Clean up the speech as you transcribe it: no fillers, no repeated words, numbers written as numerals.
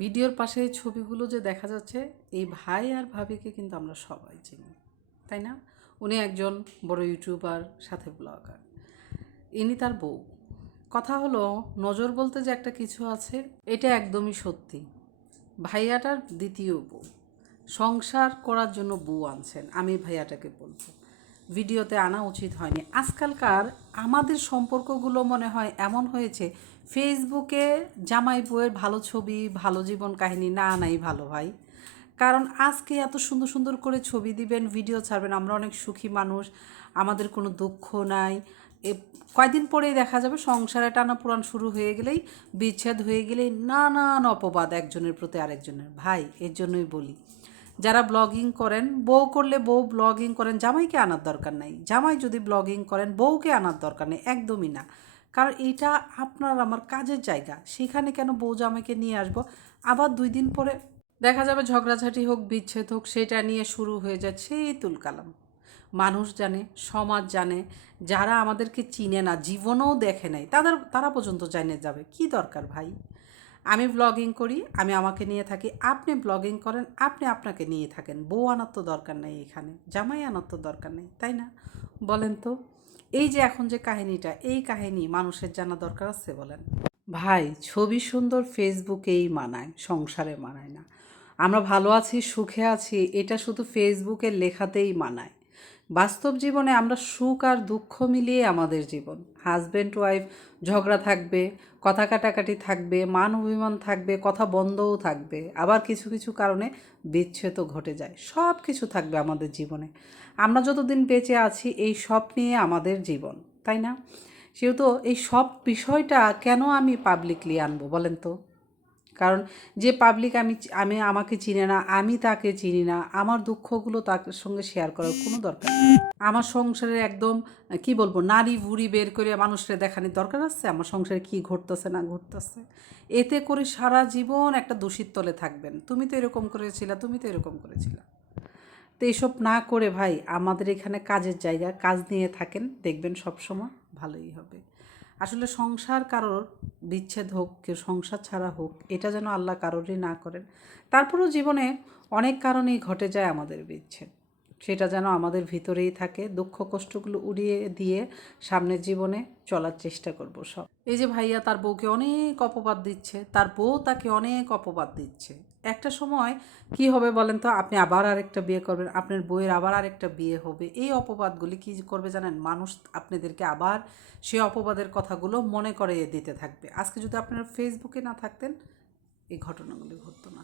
ভিডিওর পাশে এই ছবিগুলো যে দেখা যাচ্ছে, এই ভাই আর ভাবিকে কিন্তু আমরা সবাই চিনি, তাই না? উনি একজন বড় ইউটিউবার, সাথে ব্লগার। ইনি তার বউ। কথা হলো, নজর বলতে যে একটা কিছু আছে, এটা একদমই সত্যি। ভাইয়াটার দ্বিতীয় বউ, সংসার করার জন্য বউ আনছেন। আমি ভাইয়াটাকে বলবো, ভিডিওতে আনা উচিত হয়নি। আজকালকার আমাদের সম্পর্কগুলো মনে হয় এমন হয়েছে, ফেসবুকে জামাই বউয়ের ভালো ছবি, ভালো জীবন কাহিনী না আনাই ভালো ভাই। কারণ আজকে এত সুন্দর সুন্দর করে ছবি দিবেন, ভিডিও ছাড়বেন, আমরা অনেক সুখী মানুষ, আমাদের কোনো দুঃখ নাই। এ কয়দিন পরেই দেখা যাবে সংসারে টানাপোড়ান শুরু হয়ে গেলেই, বিচ্ছেদ হয়ে গেলেই নানান অপবাদ একজনের প্রতি আরেকজনের। ভাই, এর জন্যই বলি, যারা ব্লগিং করেন, বউ করলে বউ ব্লগিং করেন, জামাইকে আনার দরকার নাই। জামাই যদি ব্লগিং করেন, বউকে আনার দরকার নেই, একদমই না। কারণ এটা আপনার আমার কাজের জায়গা, সেখানে কেন বউ জামাইকে নিয়ে আসবো? আবার 2 দিন পরে দেখা যাবে ঝগড়াঝাটি হোক, বিচ্ছেদ হোক, সেটা নিয়ে শুরু হয়ে যাচ্ছে এই তুলকালাম। মানুষ জানে, সমাজ জানে, যারা আমাদেরকে চিনে না, জীবনেও দেখে নাই, তারা পর্যন্ত জানে যাবে। কি দরকার ভাই? আমি ব্লগিং করি, আমি আমাকে নিয়ে থাকি, আপনি ব্লগিং করেন, আপনি আপনাকে নিয়ে থাকেন। বউ আনার তো দরকার নেই, এখানে জামাই আনার তো দরকার নেই, তাই না? বলেন তো। এই যে এখন যে কাহিনীটা, এই কাহিনী মানুষের জানা দরকার আছে বলেন? ভাই, ছবি সুন্দর ফেসবুকেই মানায়, সংসারে মানায় না। আমরা ভালো আছি, সুখে আছি, এটা শুধু ফেসবুকের লেখাতেই মানায়। বাস্তব জীবনে আমরা সুখ আর দুঃখ মিলিয়ে আমাদের জীবন। হাজব্যান্ড ওয়াইফ ঝগড়া থাকবে, কথা কাটাকাটি থাকবে, মান অভিমান থাকবে, কথা বন্ধও থাকবে, আবার কিছু কিছু কারণে বিচ্ছেদও ঘটে যায়। সব কিছু থাকবে আমাদের জীবনে। আমরা যতদিন বেঁচে আছি, এই সব নিয়ে আমাদের জীবন, তাই না? সেহেতু এই সব বিষয়টা কেন আমি পাবলিকলি আনবো বলেন তো? কারণ যে পাবলিক আমি আমি আমাকে চিনে না, আমি তাকে চিনি না, আমার দুঃখগুলো তার সঙ্গে শেয়ার করার কোনো দরকার নেই। আমার সংসারের একদম কি বলবো, নাড়ি ভুড়ি বের করে মানুষকে দেখানোর দরকার আছে আমার সংসারে কি ঘটতেছে না ঘটতেছে? এতে করে সারা জীবন একটা দূষিত তলে থাকবেন। তুমি তো এরকম করেছিলা, তুমি তো এরকম করেছিলা। তো এইসব না করে ভাই, আমাদের এখানে কাজের জায়গা, কাজ নিয়ে থাকেন, দেখবেন সবসময় ভালোই হবে। আসলে সংসার কারোর বিচ্ছেদ হোক, কেউ সংসার ছাড়া হোক, এটা যেন আল্লাহ কারোরই না করেন। তারপরেও জীবনে অনেক কারণেই ঘটে যায় আমাদের বিচ্ছেদ, সেটা যেন আমাদের ভিতরেই থাকে। দুঃখ কষ্টগুলো উড়িয়ে দিয়ে সামনের জীবনে চলার চেষ্টা করব সব। এই যে ভাইয়া তার বউকে অনেক অপবাদ দিচ্ছে, তার বউ তাকে অনেক অপবাদ দিচ্ছে। একটা সময় কি হবে বলেন তো? আপনি আবার আরেকটা বিয়ে করবেন, আপনার বউয়ের আবার আরেকটা বিয়ে হবে। এই অপবাদগুলি কী করবে জানেন? মানুষ আপনাদেরকে আবার সেই অপবাদের কথাগুলো মনে করিয়ে দিতে থাকবে। আজকে যদি আপনারা ফেসবুকে না থাকতেন, এই ঘটনাগুলি ঘটতো না।